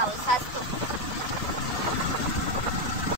पाऊस असतो।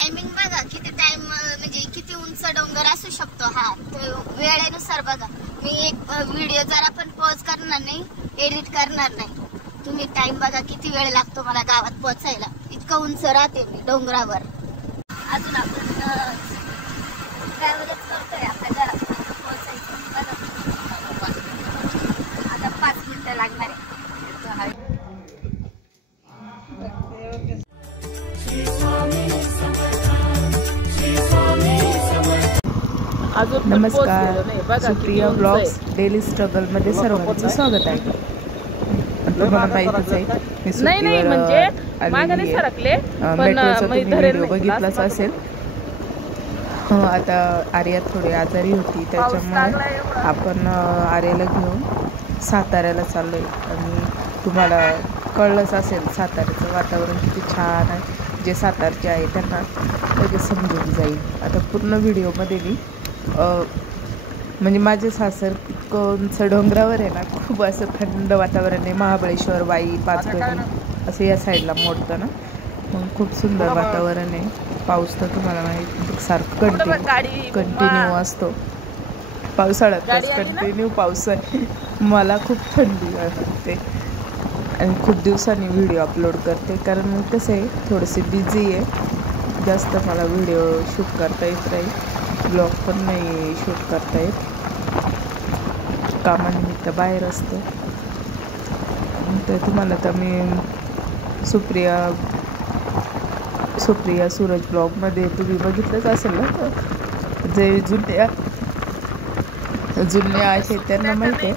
टायमिंग बघा किती टाइम, म्हणजे किती उंच डोंगर असू शकतो हा, तर वेळेनुसार बघा। मी एक व्हिडिओ जरा पण पॉज करणार नाही, एडिट करणार नाही। तुम्ही टाइम बघा किती वेळ लागतो मला गावात पोहोचायला, इतकं उंच राहते मी डोंगरावर। अजून आपण ट्रॅव्हलच करतोय आपल्या घरापर्यंत पोहोचायचं। आता 5 मिनिटं लागणार आहे। नमस्कार, सुप्रिया ब्लॉग्स डेली स्ट्रगल मध्ये सर्वांचं स्वागत आहे। तुम्हाला माहितीच आहे मी सुट्टीवर आलेली आहे। मेट्रोचा तुम्ही व्हिडिओ बघितलाच असेल। आता आर्या थोडी आजारी होती, त्याच्यामुळे आपण आर्याला घेऊन साताऱ्याला चाललोय। आणि तुम्हाला कळलंच असेल साताऱ्याचं वातावरण किती छान आहे, जे सातारचे आहे त्यांना लगेच समजून जाईल। आता पूर्ण व्हिडिओमध्ये मी म्हणजे माझे सासर कोणचं डोंगरावर आहे ना, खूप असं थंड वातावरण आहे। महाबळेश्वर, वाई, पाचगणी असं या साईडला मोडतं ना, मग खूप सुंदर वातावरण आहे। पाऊस तर तुम्हाला माहिती सारखं कंटिन्यू असतो। पावसाळ्यात कंटिन्यू पाऊस आहे। मला खूप थंडी वाटते आणि खूप दिवसांनी व्हिडिओ अपलोड करते, कारण मग कसं आहे थोडेसे बिझी आहे, जास्त मला व्हिडिओ शूट करता येत नाही, ब्लॉग पण नाही शूट करता येत, कामानिमित्त बाहेर असतं। तर तुम्हाला तर मी सुप्रिया सूरज ब्लॉगमध्ये तुम्ही बघितलंच असेल ना, जे जुने आहेत त्यांना माहिती आहे,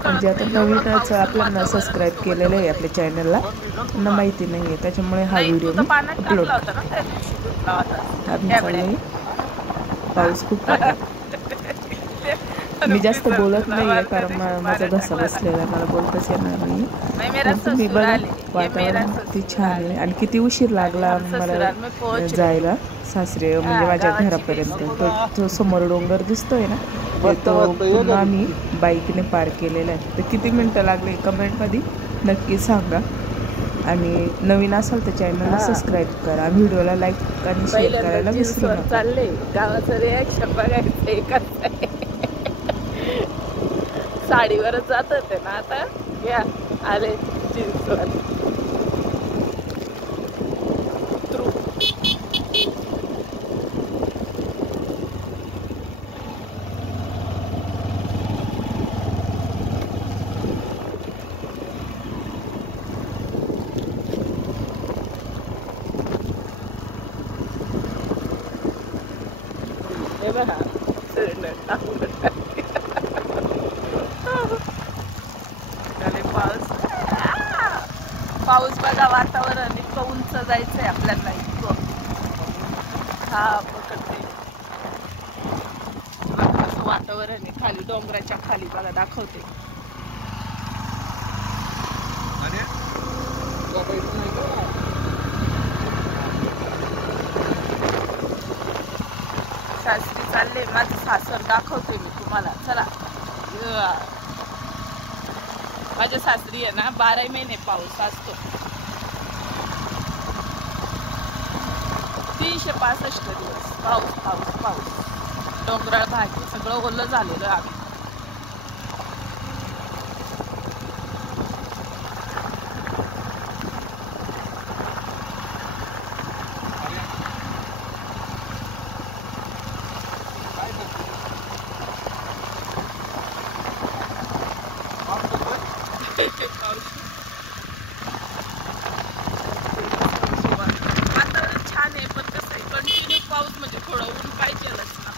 पण जे आता नवीनच आपल्याला सबस्क्राईब केलेलं आहे आपल्या चॅनलला त्यांना माहिती नाही आहे, त्याच्यामुळे हा व्हिडिओ मी अपलोड करते। पाऊस खूप आहे। मी जास्त बोलत नाही आहे, कारण माझा घसा बसलेला आहे, मला बोलताच येणार नाही। पण तुम्ही बघा वातावरण किती छान आहे आणि किती उशीर लागला मला जायला सासरे, म्हणजे माझ्या घरापर्यंत। तो समोर डोंगर दिसतोय ना, तो पुन्हा आम्ही बाईकने पार केलेला आहे। तर किती मिनटं लागले कमेंटमध्ये नक्की सांगा, आणि नवीन असाल तर चॅनलला सबस्क्राईब करा, व्हिडिओला लाईक आणि शेअर करायला विसरू नका। चालले गावाचं रिॲक्शन बघायचं साडीवरच जात होते ना, आता या आले जीन्सवर। हे बघा पाऊस बघा, वातावरण इतकं उंच जायचंय आपल्याला, इतकं हा पकडते असं वातावरण आहे। खाली डोंगराच्या खाली बघा, दाखवते सासरी चालले, माझं सासर दाखवते मी तुम्हाला। चला, माझ्या सासरी आहे ना 12 महिने पाऊस असतो, 365 दिवस पाऊस पाऊस पाऊस। डोंगराळ भाग सगळं ओलं झालेलं आम्ही। वातावरण छान आहे, पण कसं आहे कंटिन्यू पाऊस म्हणजे थोडं ऊन पाहिजेलच ना।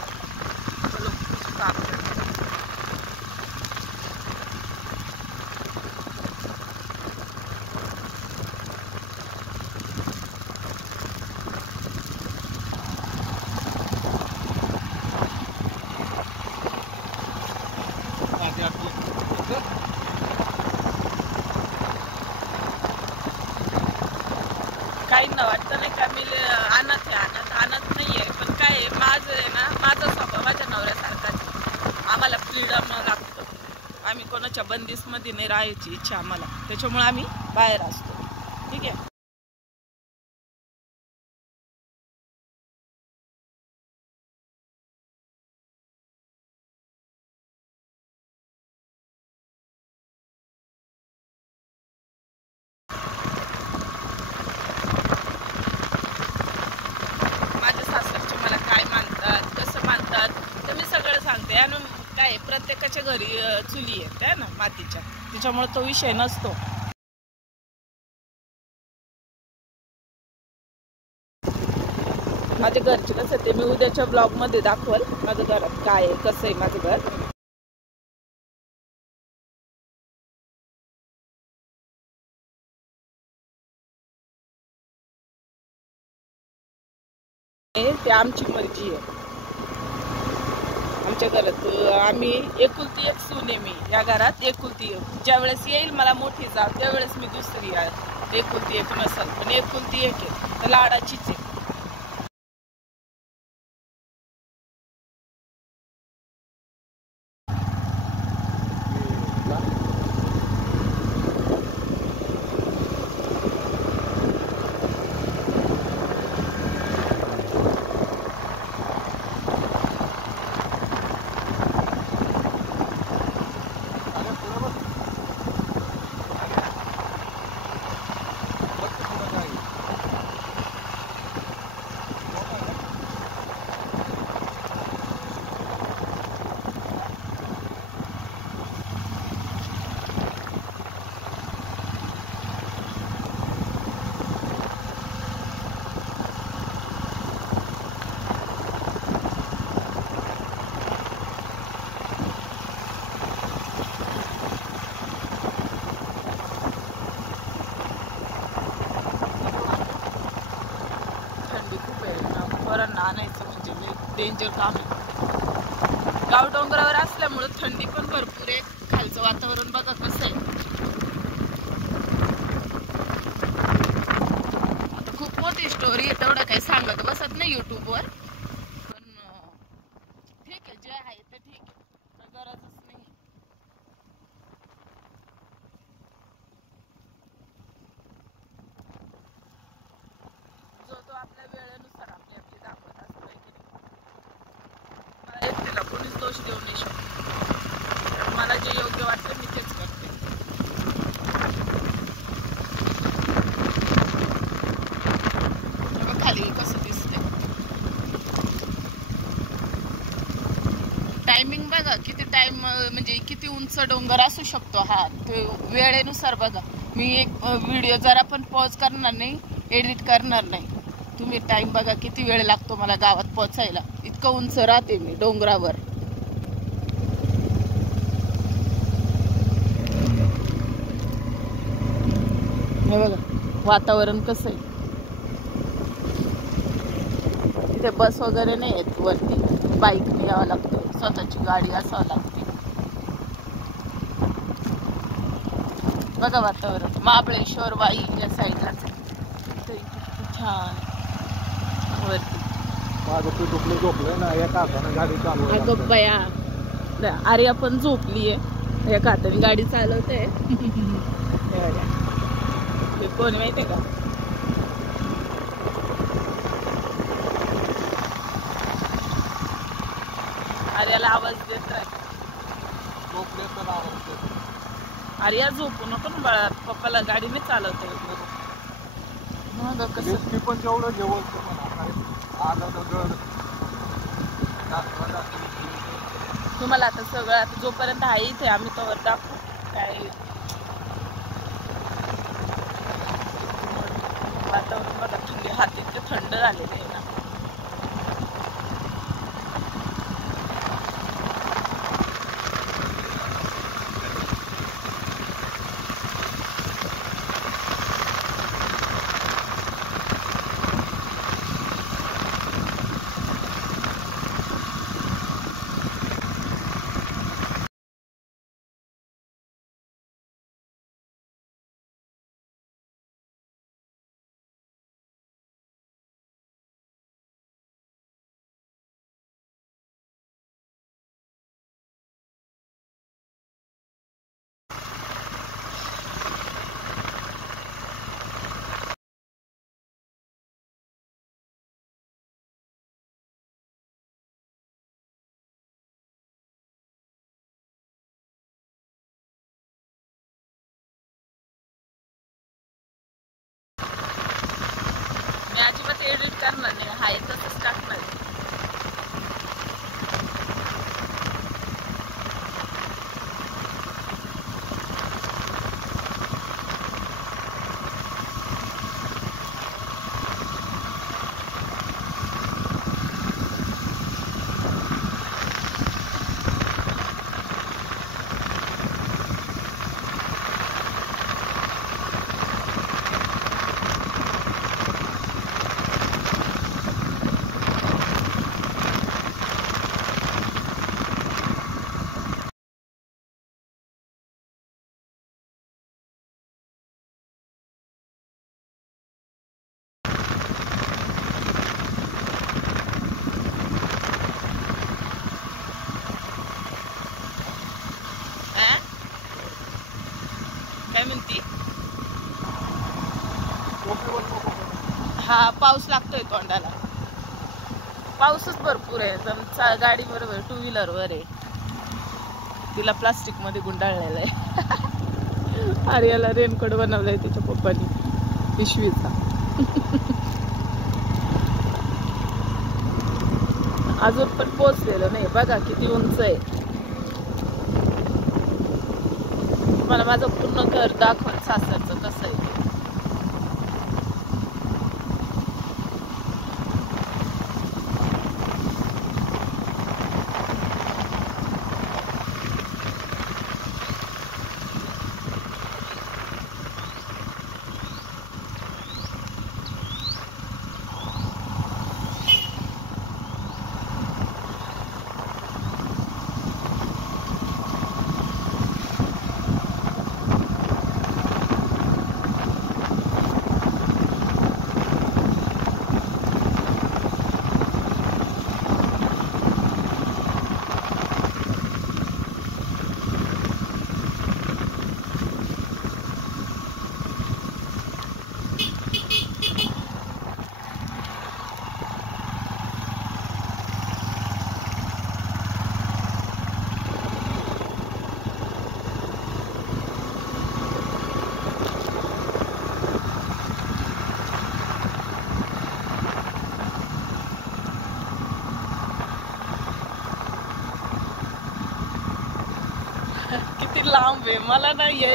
काहींना वाटतं नाही का मी आणत नाहीये, पण काय आहे माझं आहे ना, माझा स्वभाव माझ्या नवऱ्यासारखाच, आम्हाला फ्रीडम लागतं, आम्ही कोणाच्या बंदिशमध्ये नाही राहायची इच्छा आम्हाला, त्याच्यामुळे आम्ही बाहेर असतो। ठीक आहे। असते आणि काय प्रत्येकाच्या घरी चुली आहेत आहे ना मातीच्या, त्याच्यामुळे तो विषय नसतो. माझ्या घरचे कसं ते मी उद्याच्या ब्लॉग मध्ये दाखवल माझं घरात काय आहे, कसं आहे माझं घर. ते आमची मर्जी आहे. आमच्या घरात आम्ही एकुलती एक सून आहे. मी या घरात एकुलती एक. ज्या वेळेस येईल मला मोठी जात त्यावेळेस मी दुसरी आहे. एकुलती एक नसल पण एकुलती एक आहे तर लाडाचीच आहे. आणायचं म्हणजे डेंजर काम आहे. गाव डोंगरावर असल्यामुळे थंडी पण भरपूर आहे. खालचं वातावरण बघा कसं आहे. आता खूप मोठी स्टोरी आहे, तेवढं काही सांगत बसत नाही युट्यूबवर, पण ठीक आहे जे आहे ते ठीक आहे, गरजच नाही. जो तो आपल्या वेळेनुसार आपली आपली दाखवत असतो की मला एकटीला कोणीच दोष देऊ नाही शकत. मला जे योग्य वाटतं मी तेच करते. खाली कसं दिसते टायमिंग बघा किती टाइम, म्हणजे किती उंच डोंगर असू शकतो हा, ते वेळेनुसार बघा. मी एक व्हिडिओ जरा पण पॉज करणार नाही, एडिट करणार नाही. तुम्ही टाइम बघा किती वेळ लागतो मला गावात पोहोचायला. इतकं उंच राहते मी डोंगरावर. हे बघा वातावरण कसं आहे. इथे बस वगैरे नाही आहेत, वरती बाईकने यावं लागतं, स्वतःची गाडी असावं लागते. बघा वातावरण. महाबळेश्वर वाई या साईडलाच छान वरती. अगं बया, अरे आपण झोपलीये, एका हाताने गाडी चालवते. हे कोण माहितीये का? आर्याला आवाज देत राहील. आर्या झोपू नको ना बाळा, पप्पाला गाडीने चालवते. मग कसं पण तेवढं जेवण तुम्हाला आता सगळं, आता जोपर्यंत आहे इथे आम्ही तोवर दाखवू काय वातावरण बघा. थंडी, हात इतके थंड झालेले आहे ना. मी अजिबात एडिट करणार नाही, हाय तसंच टाकणार. ती. हा पाऊस लागतोय तोंडाला. पाऊसच भरपूर आहे. गाडी बरोबर 2 व्हीलरवर आहे. तिला प्लास्टिक मध्ये गुंडाळलेलं आहे. आर्याला रेनकोट बनवलंय तिच्या पप्पानी पिशवीचा. अजून पण पोहोचलेलं नाही. बघा किती उंच आहे. मला माझं पूर्ण घर दाखवून सासरचं कसं आहे. किती लांब आहे. मला ना ये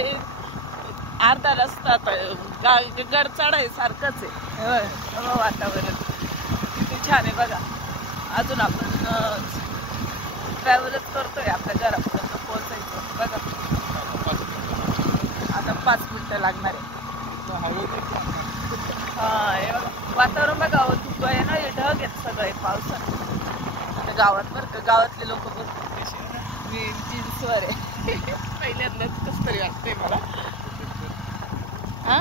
अर्धा रस्ता गड चढाय सारखंच आहे. वातावरण किती छान आहे बघा. अजून आपण ट्रॅव्हलच करतोय आपल्या घरापर्यंत पोहोचायचं. बघा आता 5 मिनिटं लागणार आहे. हा हे बघा वातावरण बघा. धुकं आहे ना. हे ढग आहेत सगळे पावसात. गावात बरं का. गावातले लोक बघतात कसे. मी जीन्सवर आहे. पहिल्यांदाच कसं तरी वाटतंय मला. हा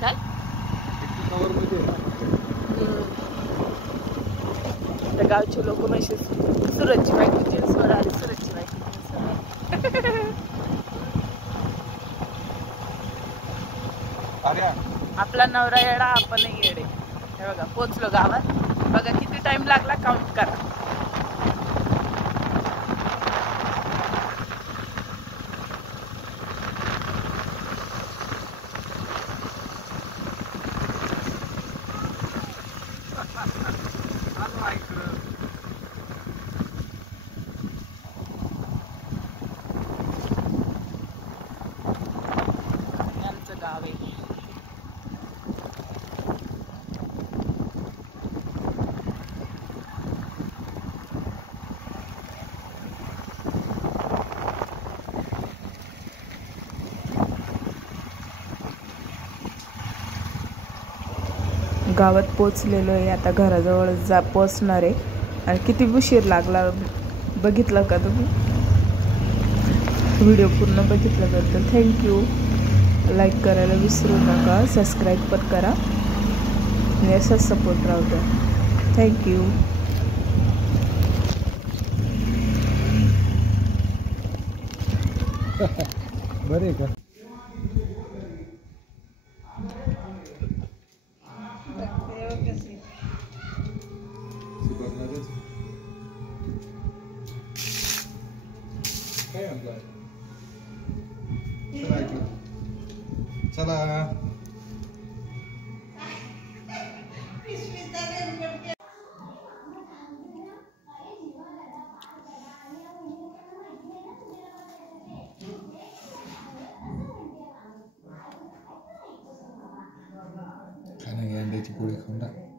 काय गावचे लोक म्हणजे सुरतची बायको जीन्सवर आली. सुरतची बायको जीन्सवर. आपला नवरा येडा आपणही येडे. हे बघा पोचलो गावात. बघा किती टाइम लागला काउंट करा. आमचं गाव आहे. गावात पोचलेलो आहे. आता घराजवळ पोचणार आहे. आणि किती उशीर लागला बघितलं का तुम्ही. व्हिडिओ पूर्ण बघितल्याबद्दल थँक्यू. लाईक करायला विसरू नका. सबस्क्राईब पण करा आणि असंच सपोर्ट राहू द्या. थँक्यू. बरे का. चला खाना अंड्याची पोळी खाऊन